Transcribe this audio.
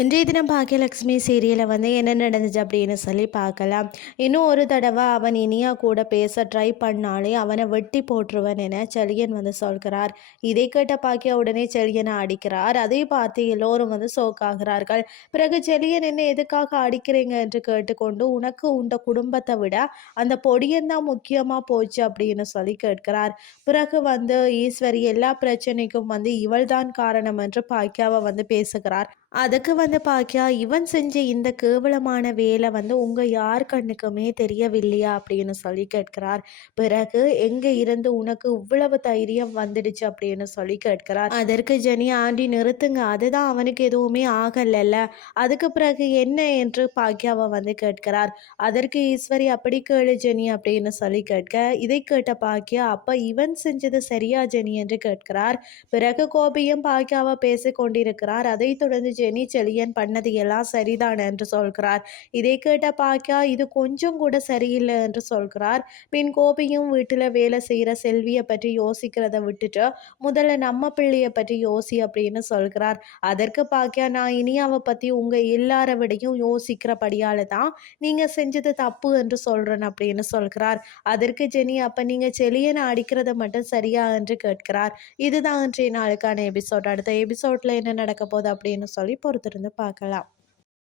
இன்றைய தினம் பாக்கியலட்சுமி சீரியலில் வந்து என்ன நடந்துச்சு அப்படின்னு சொல்லி பார்க்கலாம். இன்னும் ஒரு தடவை அவன் இனியா கூட பேச ட்ரை பண்ணாலே அவனை வெட்டி போட்டுருவன் என செழியன் வந்து சொல்கிறார். இதை கேட்ட பாக்கியா உடனே செழியனை அடிக்கிறார். அதை பார்த்து எல்லோரும் வந்து சோக்காகிறார்கள் பிறகு செழியன் என்ன எதுக்காக அடிக்கிறீங்க? என்று கேட்டுக்கொண்டு உனக்கு உண்ட குடும்பத்தை விட அந்த பொடியன் தான் முக்கியமாக போச்சு அப்படின்னு சொல்லி கேட்கிறார். பிறகு வந்து ஈஸ்வரி எல்லா பிரச்சனைக்கும் வந்து இவள் தான் காரணம் என்று பாக்கியாவை வந்து பேசுகிறார். அதுக்கு வந்து வந்து பாக்கியா இவன் செஞ்ச இந்த கேவலமான வேலை வந்து உங்கள் யார் கண்ணுக்குமே தெரியவில்லையா அப்படின்னு சொல்லி கேட்கிறார். பிறகு எங்கே இருந்து உனக்கு இவ்வளவு தைரியம் வந்துடுச்சு அப்படின்னு சொல்லி கேட்கிறார். அதற்கு ஜெனி ஆண்டி நிறுத்துங்க. அதுதான் அவனுக்கு எதுவுமே ஆகலைல்ல. அதுக்கு பிறகு என்ன? என்று பாக்கியாவை வந்து கேட்கிறார். அதற்கு ஈஸ்வரி அப்படி கேளு ஜெனி அப்படின்னு சொல்லி கேட்க இதை கேட்ட பாக்கியா அப்ப இவன் செஞ்சது சரியா ஜெனி? என்று கேட்கிறார். பிறகு கோபியும் பாக்கியாவை பேசிக் கொண்டிருக்கிறார் அதைத் தொடர்ந்து ஜெனி செழியன் பண்ணது எல்லாம் சரிதான் என்று சொல்கிறார். இதை கேட்ட பாக்கியா இது கொஞ்சம் கூட சரியில்லை என்று சொல்கிறார். பின் கோபியும் வீட்டில் வேலை செய்கிற செல்வியை பற்றி யோசிக்கிறத விட்டுட்டு முதல்ல நம்ம பிள்ளைய பற்றி யோசி அப்படின்னு சொல்கிறார். அதற்கு பாக்கியா நான் இனியாவை பற்றி உங்கள் எல்லார விடையும் யோசிக்கிறபடியால தான் நீங்கள் செஞ்சது தப்பு என்று சொல்கிறேன் அப்படின்னு சொல்கிறார். அதற்கு ஜெனி அப்போ நீங்கள் செலியனை அடிக்கிறத மட்டும் சரியா என்று கேட்கிறார். இதுதான் இன்றைய நாளுக்கான எபிசோட். அடுத்த எபிசோட்ல என்ன நடக்க போகுது அப்படின்னு சொல்லி பொறுத்திருந்து 比较可靠。